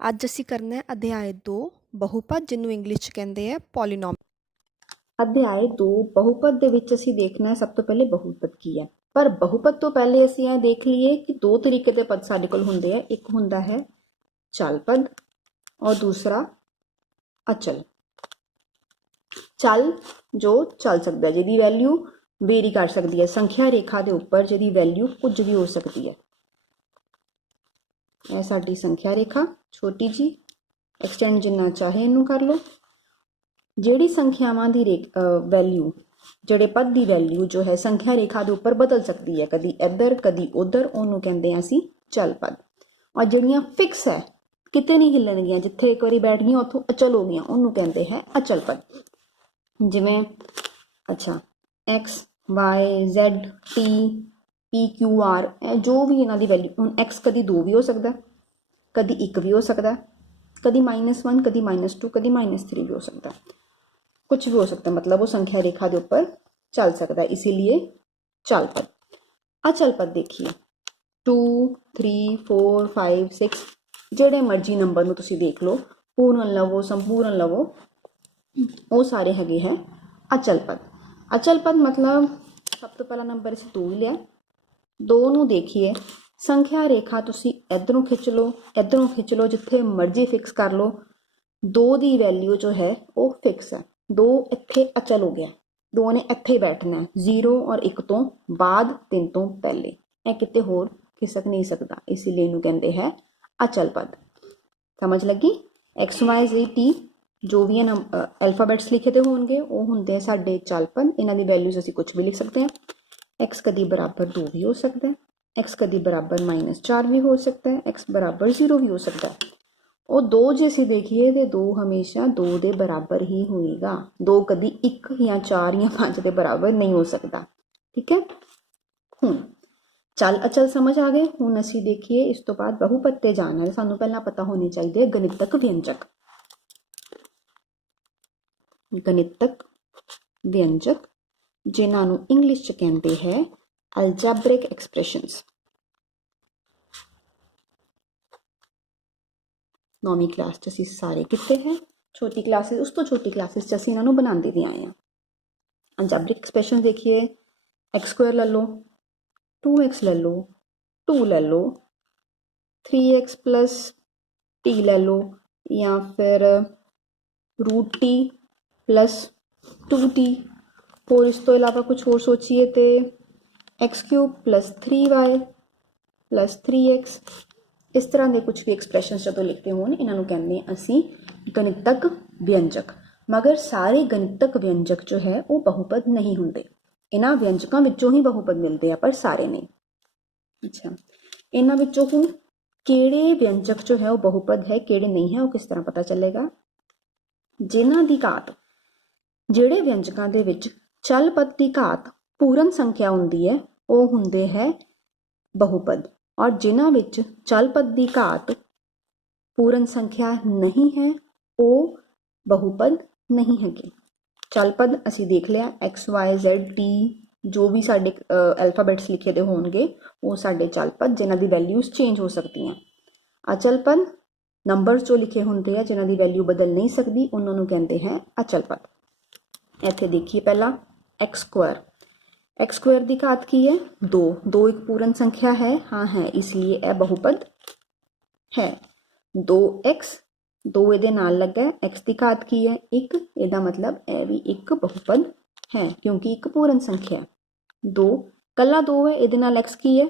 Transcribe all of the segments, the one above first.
ਅੱਜ ਅਸੀਂ ਕਰਨਾ ਹੈ ਅਧਿਆਇ 2 ਬਹੁਪਦ ਜਿਹਨੂੰ ਇੰਗਲਿਸ਼ 'ਚ ਕਹਿੰਦੇ ਆ ਪੋਲੀਨੋਮ। ਅਧਿਆਇ 2 ਬਹੁਪਦ ਦੇ ਵਿੱਚ ਅਸੀਂ ਦੇਖਣਾ ਹੈ ਸਭ ਤੋਂ ਪਹਿਲੇ ਬਹੁਪਦ ਕੀ ਹੈ। ਪਰ ਬਹੁਪਦ ਤੋਂ ਪਹਿਲੇ ਅਸੀਂ ਇਹ ਦੇਖ ਲਈਏ ਕਿ ਦੋ ਤਰੀਕੇ ਦੇ ਪਦ ਸਾਡੇ ਕੋਲ ਹੁੰਦੇ ਆ। ਇੱਕ ਹੁੰਦਾ ਹੈ ਚਲ ਪਦ ਔਰ ਦੂਸਰਾ ਅਚਲ। ਚਲ ਜੋ ਚੱਲ ਸਕਦਾ ਹੈ, ਜਿਹਦੀ ਵੈਲਿਊ ਵੇਰੀ ਕਰ ਸਕਦੀ ਹੈ, ਸੰਖਿਆ ਰੇਖਾ ਦੇ ਉੱਪਰ ਜਿਹਦੀ ਵੈਲਿਊ ਕੁਝ ਵੀ ਹੋ ਸਕਦੀ ਹੈ। ਇਹ ਸਾਡੀ ਸੰਖਿਆ ਰੇਖਾ ਛੋਟੀ ਜੀ, ਐਕਸਟੈਂਡ ਜਿੰਨਾ ਚਾਹੇ ਇਹਨੂੰ ਕਰ ਲਓ। ਜਿਹੜੀ ਸੰਖਿਆਵਾਂ ਦੀ ਵੈਲਿਊ, ਜਿਹੜੇ ਪਦ ਦੀ ਵੈਲਿਊ ਜੋ ਹੈ ਸੰਖਿਆ ਰੇਖਾ ਦੇ ਉੱਪਰ ਬਦਲ ਸਕਦੀ ਹੈ, ਕਦੀ ਇੱਧਰ ਕਦੀ ਉੱਧਰ, ਉਹਨੂੰ ਕਹਿੰਦੇ ਆ ਅਸੀਂ ਚਲ ਪਦ। ਔਰ ਜਿਹੜੀਆਂ ਫਿਕਸ ਹੈ, ਕਿਤੇ ਨਹੀਂ ਹਿੱਲਣਗੀਆਂ, ਜਿੱਥੇ ਇੱਕ ਵਾਰੀ ਬੈਠ ਗਈਆਂ ਉੱਥੋਂ ਅਚਲ ਹੋ ਗਈਆਂ, ਉਹਨੂੰ ਕਹਿੰਦੇ ਹੈ ਅਚਲ ਪਦ। ਜਿਵੇਂ x y z t p q r, ਜੋ ਵੀ ਇਹਨਾਂ ਦੀ ਵੈਲਿਊ, ਹੁਣ x ਕਦੀ 2 ਵੀ ਹੋ ਸਕਦਾ, ਕਦੀ 1 ਵੀ ਹੋ ਸਕਦਾ, कभी -1 कभी -2 कभी -3 भी हो सकता है, कुछ भी हो सकता है, मतलब वो संख्या रेखा के ऊपर चल सकता है, इसीलिए चल पद। अचल पद देखिए 2 3 4 5 6 ਜਿਹੜੇ ਮਰਜ਼ੀ ਨੰਬਰ ਨੂੰ ਤੁਸੀਂ ਦੇਖ ਲਓ, ਪੂਰਨ ਲਵੋ ਸੰਪੂਰਨ ਲਵੋ, ਉਹ ਸਾਰੇ ਹੈਗੇ ਹੈ ਅਚਲ ਪਦ। ਅਚਲ ਪਦ ਮਤਲਬ ਸਭ ਤੋਂ ਪਹਿਲਾ ਨੰਬਰ ਅਸੀਂ 2 ਲਿਆ, 2 ਨੂੰ ਦੇਖੀਏ ਸੰਖਿਆ ਰੇਖਾ ਤੁਸੀਂ ਇੱਧਰੋਂ ਖਿੱਚ ਲਓ, ਇੱਧਰੋਂ ਖਿੱਚ ਲਓ, ਜਿੱਥੇ ਮਰਜ਼ੀ ਫਿਕਸ ਕਰ ਲਓ, 2 ਦੀ ਵੈਲਿਊ ਜੋ ਹੈ ਉਹ ਫਿਕਸ ਹੈ। 2 ਇੱਥੇ ਅਚਲ ਹੋ ਗਿਆ, 2 ਨੇ ਇੱਥੇ ਬੈਠਣਾ, 0 ਔਰ 1 ਤੋਂ ਬਾਅਦ 3 ਤੋਂ ਪਹਿਲੇ, ਇਹ ਕਿਤੇ ਹੋਰ ਖਿਸਕ ਨਹੀਂ ਸਕਦਾ, ਇਸ ਲਈ ਇਹਨੂੰ ਕਹਿੰਦੇ ਹੈ ਅਚਲ ਪਦ। ਸਮਝ ਲੱਗੀ? x y z t ਜੋ ਵੀ ਅਲਫਾਬੈਟਸ ਲਿਖੇ ਤੇ ਹੋਣਗੇ ਉਹ ਹੁੰਦੇ ਆ ਸਾਡੇ ਚਲ ਪਦ। ਇਹਨਾਂ ਦੀ ਵੈਲਿਊਜ਼ ਅਸੀਂ ਕੁਝ ਵੀ ਲਿਖ ਸਕਦੇ ਹਾਂ। x ਕਦੀ ਬਰਾਬਰ 2 ਵੀ ਹੋ ਸਕਦਾ ਹੈ, x ਕਦੀ ਬਰਾਬਰ -4 ਵੀ ਹੋ ਸਕਦਾ ਹੈ, x ਬਰਾਬਰ 0 ਵੀ ਹੋ ਸਕਦਾ ਹੈ। ਉਹ 2 ਜੇ ਅਸੀਂ ਦੇਖੀਏ ਤੇ 2 ਹਮੇਸ਼ਾ 2 ਦੇ ਬਰਾਬਰ ਹੀ ਹੋਏਗਾ। 2 ਕਦੀ 1 ਜਾਂ 4 ਜਾਂ 5 ਦੇ ਬਰਾਬਰ ਨਹੀਂ ਹੋ ਸਕਦਾ। ਠੀਕ ਹੈ, ਹੁਣ ਚਲ ਅਚਲ ਸਮਝ ਆ ਗਏ। ਹੁਣ ਅਸੀਂ ਦੇਖੀਏ ਇਸ ਤੋਂ ਬਾਅਦ ਬਹੁਪਦ ਤੇ ਜਾਣਾ ਹੈ। ਸਾਨੂੰ ਪਹਿਲਾਂ ਪਤਾ ਹੋਣੇ ਚਾਹੀਦੇ ਗਣਿਤਕ ਵਿਅੰਜਕ। ਗਣਿਤਕ ਵਿਅੰਜਕ ਜਿਨ੍ਹਾਂ ਨੂੰ ਇੰਗਲਿਸ਼ ਚ ਕਹਿੰਦੇ ਹੈ algebraic expressions। 9ਵੀਂ ਕਲਾਸ ਚ ਅਸੀਂ ਸਾਰੇ ਕਿੱਥੇ ਹੈ, ਛੋਟੀ ਕਲਾਸਿਸ, ਉਸ ਤੋਂ ਛੋਟੀ ਕਲਾਸਿਸ ਚ ਅਸੀਂ ਇਹਨਾਂ ਨੂੰ ਬਣਾਉਂਦੇ ਵੀ ਆਏ ਹਾਂ। algebraic expressions ਦੇਖੀਏ, x² ਲੈ ਲਓ, 2x ਲੈ ਲਓ, 2 ਲੈ ਲਓ, 3x + t ਲੈ ਲਓ, ਜਾਂ ਫਿਰ √t + 2t। ਹੋਰ ਇਸ ਤੋਂ ਇਲਾਵਾ ਕੁਝ ਹੋਰ ਸੋਚੀਏ ਤੇ x³ + 3y + 3x, ਇਸ ਤਰ੍ਹਾਂ ਦੇ ਕੁਝ ਵੀ ਐਕਸਪ੍ਰੈਸ਼ਨਸ ਜਦੋਂ ਲਿਖਦੇ ਹੋਣ ਇਹਨਾਂ ਨੂੰ ਕਹਿੰਦੇ ਹਾਂ ਅਸੀਂ ਗਣਿਤਕ ਵਿਅੰਜਕ। ਮਗਰ ਸਾਰੇ ਗਣਿਤਕ ਵਿਅੰਜਕ ਜੋ ਹੈ ਉਹ ਬਹੁਪਦ ਨਹੀਂ ਹੁੰਦੇ। ਇਹਨਾਂ ਵਿਅੰਜਕਾਂ ਵਿੱਚੋਂ ਹੀ ਬਹੁਪਦ ਮਿਲਦੇ ਆ, ਪਰ ਸਾਰੇ ਨਹੀਂ। ਅੱਛਾ, ਇਹਨਾਂ ਵਿੱਚੋਂ ਹੁਣ ਕਿਹੜੇ ਵਿਅੰਜਕ ਜੋ ਹੈ ਉਹ ਬਹੁਪਦ ਹੈ, ਕਿਹੜੇ ਨਹੀਂ ਹੈ, ਉਹ ਕਿਸ ਤਰ੍ਹਾਂ ਪਤਾ ਚੱਲੇਗਾ? ਜਿਨ੍ਹਾਂ ਦੀ ਘਾਤ, ਜਿਹੜੇ ਵਿਅੰਜਕਾਂ ਦੇ ਵਿੱਚ ਚਲ ਪਦ ਦੀ ਘਾਤ ਪੂਰਨ ਸੰਖਿਆ ਹੁੰਦੀ ਹੈ ਉਹ ਹੁੰਦੇ ਹੈ ਬਹੁਪਦ, ਔਰ ਜਿਨ੍ਹਾਂ ਵਿੱਚ ਚਲ ਪਦ ਦੀ ਘਾਤ ਪੂਰਨ ਸੰਖਿਆ ਨਹੀਂ ਹੈ ਉਹ ਬਹੁਪਦ ਨਹੀਂ ਹੈਗੇ। ਚਲ ਪਦ ਅਸੀਂ ਦੇਖ ਲਿਆ, x y z t ਜੋ ਵੀ ਸਾਡੇ ਅਲਫਾਬੈਟਸ ਲਿਖੇ ਦੇ ਹੋਣਗੇ ਉਹ ਸਾਡੇ ਚਲ ਪਦ, ਜਿਨ੍ਹਾਂ ਦੀ ਵੈਲਿਊਜ਼ ਚੇਂਜ ਹੋ ਸਕਦੀਆਂ। ਅਚਲ ਪਦ ਨੰਬਰਸ ਜੋ ਲਿਖੇ ਹੁੰਦੇ ਆ ਜਿਨ੍ਹਾਂ ਦੀ ਵੈਲਿਊ ਬਦਲ ਨਹੀਂ ਸਕਦੀ, ਉਹਨਾਂ ਨੂੰ ਕਹਿੰਦੇ ਹੈ ਅਚਲ ਪਦ। ਇੱਥੇ ਦੇਖੀਏ ਪਹਿਲਾਂ x²। x² ਦੀ ਘਾਤ ਕੀ ਹੈ? 2। 2 ਇੱਕ ਪੂਰਨ ਸੰਖਿਆ ਹੈ, हाँ है, इसलिए यह बहुपद है। 2x, 2 ਇਹਦੇ ਨਾਲ ਲੱਗਾ, x ਦੀ ਘਾਤ ਕੀ ਹੈ? 1, ਇਹਦਾ ਮਤਲਬ ਇਹ ਵੀ ਇੱਕ ਬਹੁਪਦ ਹੈ ਕਿਉਂਕਿ ਇੱਕ ਪੂਰਨ ਸੰਖਿਆ। 2 ਕੱਲਾ 2 ਹੈ, ਇਹਦੇ ਨਾਲ x ਕੀ ਹੈ?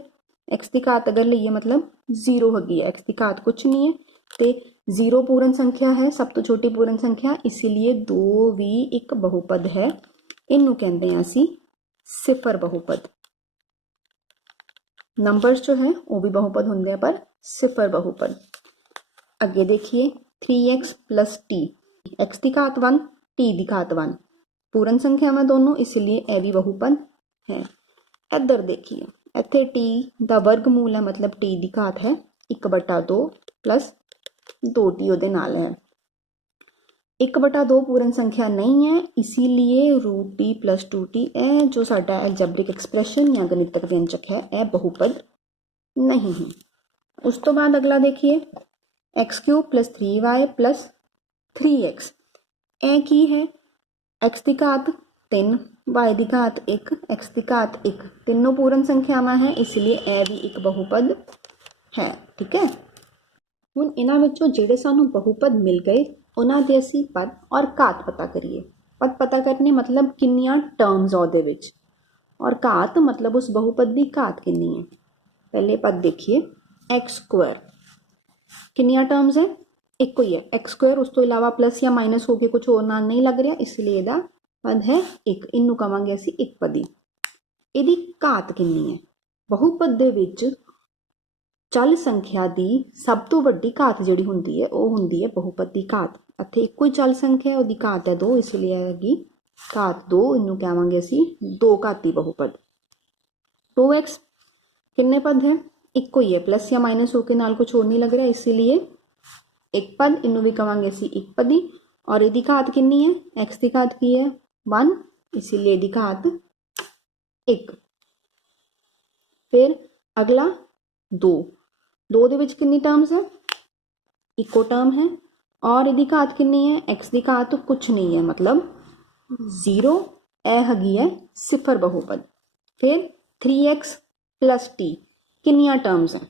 x ਦੀ ਘਾਤ ਅਗਰ ਲਈਏ ਮਤਲਬ 0 ਹੈਗੀ ਹੈ, x ਦੀ ਘਾਤ ਕੁਛ ਨਹੀਂ ਹੈ ਤੇ 0 ਪੂਰਨ ਸੰਖਿਆ ਹੈ, ਸਭ ਤੋਂ ਛੋਟੀ ਪੂਰਨ ਸੰਖਿਆ, ਇसीलिए 2 ਵੀ ਇੱਕ ਬਹੁਪਦ ਹੈ। ਇਹਨੂੰ ਕਹਿੰਦੇ ਆ ਅਸੀਂ ਸਿਫਰ बहुपद। नंबर्स जो है वो भी बहुपद होंगे पर सिफर बहुपद। अगे देखिए 3x + t, x की घात 1 t की घात 1 पूर्ण संख्या में दोनों, इसलिए यह भी बहुपद है। इधर देखिए इत्थे t का वर्गमूल है, मतलब t की घात है 1/2 + 2t ਉਹਦੇ ਨਾਲ है। 1/2 पूर्ण संख्या नहीं है, इसीलिए √t + 2t जो साडा अलजेब्रिक एक्सप्रैशन या गणितक व्यंजक है यह बहुपद नहीं है। उस तो बाद अगला देखिए x³ + 3y + 3x। ਇਹ ਕੀ ਹੈ? x ਦੀ ਘਾਤ 3, y ਦੀ ਘਾਤ 1, x ਦੀ ਘਾਤ 1, ਤਿੰਨੋਂ ਪੂਰਨ ਸੰਖਿਆਵਾਂ ਹੈ, ਇਸ ਲਈ ਇਹ ਵੀ ਇੱਕ ਬਹੁਪਦ ਹੈ। ਠੀਕ ਹੈ। ਹੁਣ ਇਹਨਾਂ ਵਿੱਚੋਂ ਜਿਹੜੇ ਸਾਨੂੰ ਬਹੁਪਦ ਮਿਲ ਗਏ ਉਹਨਾਂ ਦੇ ਅਸੀਂ ਪਦ ਔਰ ਘਾਤ ਪਤਾ ਕਰੀਏ। ਪਦ ਪਤਾ ਕਰਨੇ ਮਤਲਬ ਕਿੰਨੀਆਂ ਟਰਮਸ ਉਹਦੇ ਵਿੱਚ, ਔਰ ਘਾਤ ਮਤਲਬ ਉਸ ਬਹੁਪਦ ਦੀ ਘਾਤ ਕਿੰਨੀ ਹੈ। ਪਹਿਲੇ ਪਦ ਦੇਖੀਏ, x²। ਕਿੰਨੀਆਂ ਟਰਮਸ ਹੈ? ਇੱਕੋ ਹੀ ਹੈ x², ਉਸ ਤੋਂ ਇਲਾਵਾ ਪਲੱਸ ਜਾਂ ਮਾਈਨਸ ਹੋ ਕੇ ਕੁਝ ਹੋਰ ਨਾਲ ਨਹੀਂ ਲੱਗ ਰਿਹਾ, ਇਸ ਲਈ ਇਹਦਾ ਪਦ ਹੈ 1। ਇਹਨੂੰ ਕਵਾਂਗੇ ਅਸੀਂ ਇੱਕ ਪਦੀ। ਇਹਦੀ ਘਾਤ ਕਿੰਨੀ ਹੈ? ਬਹੁਪਦ ਦੇ ਵਿੱਚ ਚੱਲ ਸੰਖਿਆ ਦੀ ਸਭ ਤੋਂ ਵੱਡੀ ਘਾਤ ਜਿਹੜੀ ਹੁੰਦੀ ਹੈ ਉਹ ਹੁੰਦੀ ਹੈ ਬਹੁਪਦ ਦੀ ਘਾਤ। ਇੱਥੇ ਇੱਕੋ ਹੀ ਚੱਲ ਸੰਖਿਆ, ਉਹਦੀ ਘਾਤ ਹੈ 2, ਇਸ ਲਈ ਆਏਗੀ ਘਾਤ 2। ਇਹਨੂੰ ਕਹਾਂਗੇ ਅਸੀਂ ਦੋ ਘਾਤੀ ਬਹੁਪਦ। 2x ਕਿੰਨੇ ਪਦ ਹੈ? ਇੱਕੋ ਹੀ ਹੈ, ਪਲੱਸ ਜਾਂ ਮਾਈਨਸ ਹੋ ਕੇ ਨਾਲ ਕੁਝ ਹੋਰ ਨਹੀਂ ਲੱਗ ਰਿਹਾ, ਇਸ ਲਈ ਇੱਕ ਪਦ। ਇਹਨੂੰ ਵੀ ਕਵਾਂਗੇ ਅਸੀਂ ਇੱਕ ਪਦੀ। ਔਰ ਇਹਦੀ ਘਾਤ ਕਿੰਨੀ ਹੈ? x ਦੀ ਘਾਤ ਕੀ ਹੈ? 1, ਇਸ ਲਈ ਇਹਦੀ ਘਾਤ 1। ਫਿਰ ਅਗਲਾ 2। 2 ਦੇ ਵਿੱਚ ਕਿੰਨੀ ਟਰਮਸ ਹੈ? ਇੱਕੋ ਟਰਮ ਹੈ। ਔਰ ਇਹਦੀ ਘਾਤ ਕਿੰਨੀ ਹੈ? x ਦੀ ਘਾਤ ਕੁਛ ਨਹੀਂ ਹੈ, ਮਤਲਬ 0। ਇਹ ਹੈਗੀ ਹੈ ਸਿਫਰ ਬਹੁਪਦ। ਫਿਰ 3x + t ਕਿੰਨੀਆਂ ਟਰਮਸ ਹੈ?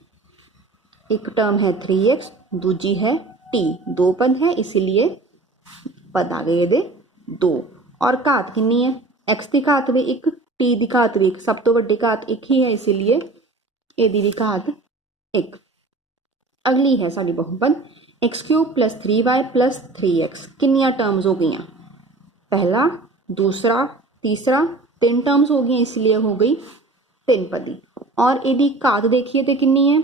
ਇੱਕ ਟਰਮ ਹੈ 3x, ਦੂਜੀ ਹੈ t, ਦੋ ਪਦ ਹੈ, ਇਸ ਲਈ ਪਦ ਆ ਗਏ ਇਹਦੇ 2। ਔਰ ਘਾਤ ਕਿੰਨੀ ਹੈ? x ਦੀ ਘਾਤ ਵੀ 1, t ਦੀ ਘਾਤ ਵੀ 1, ਸਭ ਤੋਂ ਵੱਡੀ ਘਾਤ 1 ਹੀ ਹੈ, ਇਸ ਲਈ ਇਹਦੀ ਵੀ ਘਾਤ 1। ਅਗਲੀ ਹੈ ਸਾਡੀ ਬਹੁਪਦ x³ + 3y + 3x। ਕਿੰਨੀਆਂ ਟਰਮਸ ਹੋ ਗਈਆਂ? ਪਹਿਲਾ, ਦੂਸਰਾ, ਤੀਸਰਾ, 3 ਟਰਮਸ ਹੋ ਗਈਆਂ, ਇਸ ਲਈ ਹੋ ਗਈ 3 ਪਦੀ। ਔਰ ਇਹਦੀ ਘਾਤ ਦੇਖੀਏ ਤੇ ਕਿੰਨੀ ਹੈ?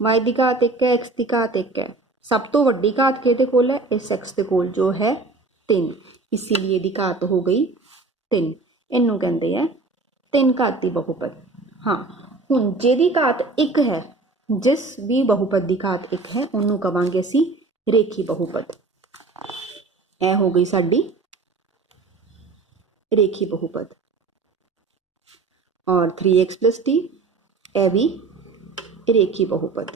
y ਦੀ ਘਾਤ 1 ਹੈ, x ਦੀ ਘਾਤ 1 ਹੈ। ਸਭ ਤੋਂ ਵੱਡੀ ਘਾਤ ਕਿਹਦੇ ਕੋਲ ਹੈ? ਇਸ x ਦੇ ਕੋਲ, ਜੋ ਹੈ 3, ਇਸ ਲਈ ਇਹਦੀ ਘਾਤ ਹੋ ਗਈ 3। ਇਹਨੂੰ ਕਹਿੰਦੇ ਆ 3 ਘਾਤੀ ਬਹੁਪਦ। ਹਾਂ, ਹੁਣ ਜਿਹਦੀ ਘਾਤ 1 ਹੈ, ਜਿਸ ਵੀ ਬਹੁਪਦ ਦੀ ਘਾਤ 1 ਹੈ, ਉਹਨੂੰ ਕਵਾਂਗੇ ਅਸੀਂ ਰੇਖੀ ਬਹੁਪਦ। ਇਹ ਹੋ ਗਈ ਸਾਡੀ ਰੇਖੀ ਬਹੁਪਦ। ਔਰ 3x + t, ਇਹ ਵੀ ਰੇਖੀ ਬਹੁਪਦ।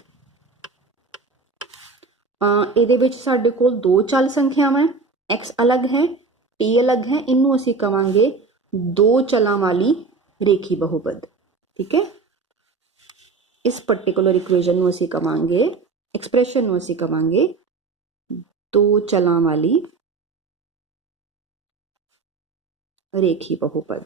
ਇਹਦੇ ਵਿੱਚ ਸਾਡੇ ਕੋਲ ਦੋ ਚੱਲ ਸੰਖਿਆਵਾਂ, x ਅਲੱਗ ਹੈ, t ਅਲੱਗ ਹੈ, ਇਹਨੂੰ ਅਸੀਂ ਕਵਾਂਗੇ ਦੋ ਚਲਾਂ ਵਾਲੀ ਰੇਖੀ ਬਹੁਪਦ। ਠੀਕ ਹੈ। ਇਸ ਪਾਰਟਿਕੂਲਰ ਇਕੁਏਸ਼ਨ ਨੂੰ ਅਸੀਂ ਕਵਾਂਗੇ, ਐਕਸਪ੍ਰੈਸ਼ਨ ਨੂੰ ਅਸੀਂ ਕਵਾਂਗੇ ਦੋ ਚਲਾਂ ਵਾਲੀ ਰੇਖੀ ਬਹੁਪਦ।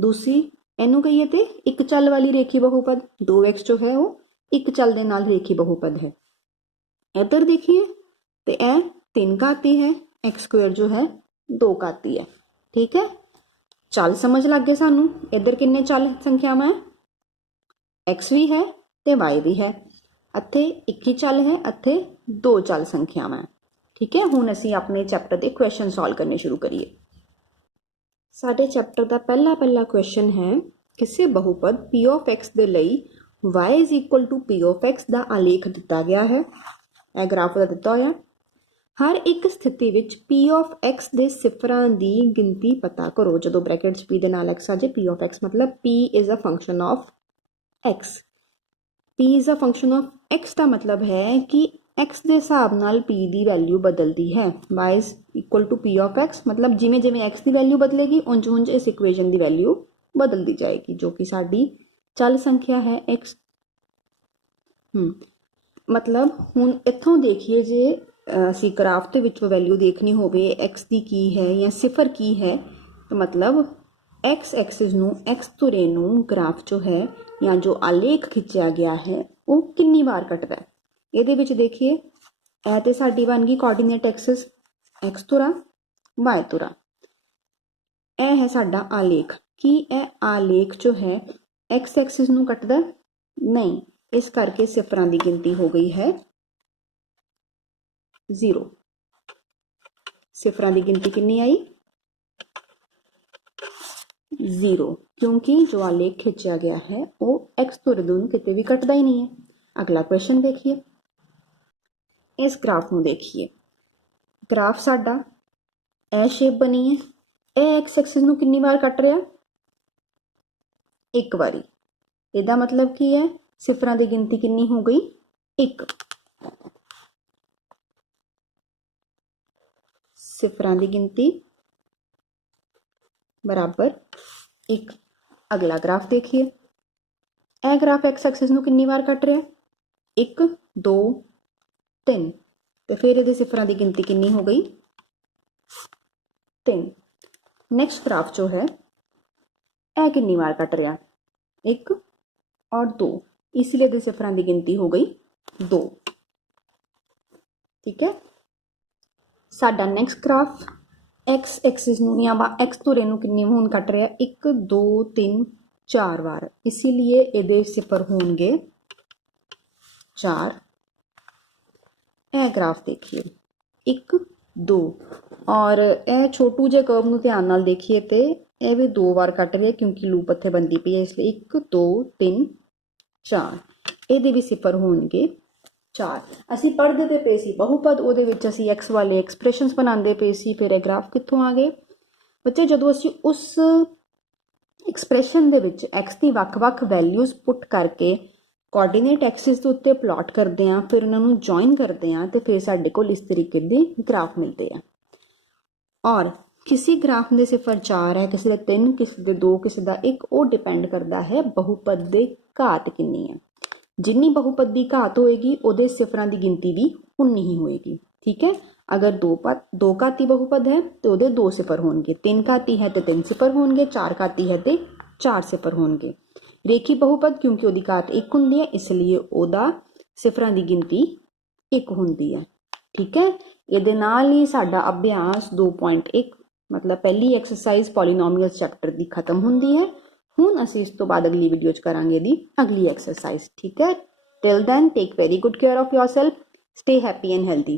ਦੂਸਰੀ ਇਹਨੂੰ ਕਹੀਏ ਤੇ ਇੱਕ ਚੱਲ ਵਾਲੀ ਰੇਖੀ ਬਹੁਪਦ। 2x ਜੋ ਹੈ ਉਹ ਇੱਕ ਚੱਲ ਦੇ ਨਾਲ ਰੇਖੀ ਬਹੁਪਦ ਹੈ। ਇੱਧਰ ਦੇਖੀਏ ਤੇ ਇਹ 3 ਘਾਤੀ ਹੈ, x² ਜੋ ਹੈ 2 ਘਾਤੀ ਹੈ। ਠੀਕ ਹੈ। ਚੱਲ ਸਮਝ ਲੱਗ ਗਏ ਸਾਨੂੰ। ਇੱਧਰ ਕਿੰਨੇ ਚੱਲ ਸੰਖਿਆਵਾਂ ਹੈ? x ਵੀ ਹੈ ਤੇ y ਵੀ ਹੈ। ਇੱਥੇ ਇੱਕ ਹੀ ਚੱਲ ਹੈ, ਇੱਥੇ 2 ਚੱਲ ਸੰਖਿਆਵਾਂ ਹੈ। ਠੀਕ ਹੈ। ਹੁਣ ਅਸੀਂ ਆਪਣੇ ਚੈਪਟਰ ਦੇ ਕੁਐਸਚਨ ਸੋਲਵ ਕਰਨੇ ਸ਼ੁਰੂ ਕਰੀਏ। ਸਾਡੇ ਚੈਪਟਰ ਦਾ ਪਹਿਲਾ ਕੁਐਸਚਨ ਹੈ, ਕਿਸੇ ਬਹੁਪਦ p of x ਦੇ ਲਈ y = p of x ਦਾ ਆਲੇਖ ਦਿੱਤਾ ਗਿਆ ਹੈ। ਇਹ ਗ੍ਰਾਫ ਦਾ ਦਿੱਤਾ ਹੋਇਆ। ਹਰ ਇੱਕ ਸਥਿਤੀ ਵਿੱਚ p of x ਦੇ ਸਿਫਰਾਂ ਦੀ ਗਿਣਤੀ ਪਤਾ ਕਰੋ। ਜਦੋਂ ਬ੍ਰੈਕਟਸ p ਦੇ ਨਾਲ x ਆ ਜਾਏ, p of x ਮਤਲਬ p is a function of x। p is a function of x ਦਾ ਮਤਲਬ ਹੈ ਕਿ x ਦੇ ਹਿਸਾਬ ਨਾਲ p ਦੀ ਵੈਲਿਊ ਬਦਲਦੀ ਹੈ। y = p of x ਮਤਲਬ ਜਿਵੇਂ ਜਿਵੇਂ x ਦੀ ਵੈਲਿਊ ਬਦਲੇਗੀ, ਉਂਝ ਉਂਝ ਇਸ ਇਕੁਏਸ਼ਨ ਦੀ ਵੈਲਿਊ ਬਦਲਦੀ ਜਾਏਗੀ, ਜੋ ਕਿ ਸਾਡੀ ਚੱਲ ਸੰਖਿਆ ਹੈ x। ਮਤਲਬ ਹੁਣ ਇੱਥੋਂ ਦੇਖੀਏ, ਜੇ ਅਸੀਂ ਗ੍ਰਾਫ ਦੇ ਵਿੱਚੋਂ ਵੈਲਿਊ ਦੇਖਣੀ ਹੋਵੇ x ਦੀ ਕੀ ਹੈ ਜਾਂ ਸਿਫਰ ਕੀ ਹੈ, ਤਾਂ ਮਤਲਬ x ਐਕਸਿਸ ਨੂੰ, x ਧੁਰੇ ਨੂੰ ਗ੍ਰਾਫ ਜੋ ਹੈ ਜਾਂ ਜੋ ਆਲੇਖ ਖਿੱਚਿਆ ਗਿਆ ਹੈ ਉਹ ਕਿੰਨੀ ਵਾਰ ਕੱਟਦਾ ਹੈ। ਇਹਦੇ ਵਿੱਚ ਦੇਖੀਏ, ਇਹ ਤੇ ਸਾਡੀ ਬਣ ਗਈ ਕੋਆਰਡੀਨੇਟ ਐਕਸਿਸ, x ਧੁਰਾ, y ਧੁਰਾ। ਇਹ ਹੈ ਸਾਡਾ ਆਲੇਖ। ਕੀ ਇਹ ਆਲੇਖ ਜੋ ਹੈ x ਐਕਸਿਸ ਨੂੰ ਕੱਟਦਾ? ਨਹੀਂ, ਇਸ ਕਰਕੇ ਸਿਫਰਾਂ ਦੀ ਗਿਣਤੀ ਹੋ ਗਈ ਹੈ 0। ਸਿਫਰਾਂ ਦੀ ਗਿਣਤੀ ਕਿੰਨੀ ਆਈ? 0, ਕਿਉਂਕਿ ਜੋ ਆਲੇਖ ਖਿੱਚਿਆ ਗਿਆ ਹੈ ਉਹ x ਧੁਰੇ ਨੂੰ ਕਿਤੇ ਵੀ ਕੱਟਦਾ ਹੀ ਨਹੀਂ ਹੈ। ਅਗਲਾ ਕੁਐਸਚਨ ਦੇਖੀਏ। ਇਸ ਗ੍ਰਾਫ ਨੂੰ ਦੇਖੀਏ। ਗ੍ਰਾਫ ਸਾਡਾ ਇਹ ਸ਼ੇਪ ਬਣੀ ਹੈ। ਇਹ x ਐਕਸਿਸ ਨੂੰ ਕਿੰਨੀ ਵਾਰ ਕੱਟ ਰਿਹਾ? ਇੱਕ ਵਾਰੀ। ਇਹਦਾ ਮਤਲਬ ਕੀ ਹੈ? ਸਿਫਰਾਂ ਦੀ ਗਿਣਤੀ ਕਿੰਨੀ ਹੋ ਗਈ 1। ਸਿਫਰਾਂ ਦੀ ਗਿਣਤੀ ਬਰਾबर 1। ਅਗਲਾ ਗ੍ਰਾਫ ਦੇਖੀਏ। ਇਹ ਗ੍ਰਾਫ ਐਕਸ ਐਕਸਿਸ ਨੂੰ ਕਿੰਨੀ ਵਾਰ ਕੱਟ ਰਿਹਾ 1 2 3 ਤੇ ਫਿਰ ਇਹਦੇ ਸਿਫਰਾਂ ਦੀ ਗਿਣਤੀ ਕਿੰਨੀ ਹੋ ਗਈ 3। नेक्स्ट ग्राफ जो है यह कितनी बार कट रहा 1 और 2, इसलिए दो सिफरां की गिनती हो गई 2। ठीक है। साडा नेक्स्ट ग्राफ एक्स एक्सिस नूं या एक्स धुरे नूं कितनी हुण कट रहा 1 2 3 4 बार, इसीलिए ये सिफर होणगे 4। यह ग्राफ देखिए 1 2 और यह छोटू जे कर्व नूं ध्यान नाल देखिए तो यह भी 2 बार कट रहा क्योंकि लूप इत्थे बनती पई है, इसलिए 1 2 3 4 ये भी सिफर होणगे 4। असी पढ़ते तो पे सी बहुपद, उहदे विच असी एक्स वाले एक्सप्रैशनस बनाते पे सी। फिर यह ग्राफ कित्थों आ गए बच्चे, जदों असी उस एक्सप्रैशन दे विच एक्स की वख-वख वैल्यूज़ पुट करके कोआर्डीनेट एक्सिस के उत्ते प्लॉट करते हैं, फिर उन्होंने जॉइन करते हैं तो फिर साडे कोल इस तरीके के ग्राफ मिलते हैं। और किसी ग्राफ के सिफर 4 है, किसी के 3, किसी के 2, किसी का 1, वो डिपेंड करता है बहुपद की घात कितनी है। जिन्नी बहुपद की घात होएगी उहदे सिफरां की गिनती भी उन्नी ही होएगी। ठीक है। अगर दो घाती बहुपद है तो उहदे 2 सिफर होंगे, 3 घाती है तो 3 सिफर होंगे, 4 घाती है तो 4 सिफर होंगे। रेखी बहुपद क्योंकि उहदी घात 1 हुंदी है, इसलिए उहदा सिफरां की गिनती 1 हुंदी है। ठीक है। इहदे नाल ही साडा अभ्यास 2.1 मतलब पहली एक्सरसाइज पॉलीनोमियल्स चैप्टर की खत्म हुंदी है। हुण असीं इस तो बाद अगली वीडियो च करांगे दी अगली एक्सरसाइज। ठीक है। Till then take very good care of yourself, stay happy and healthy.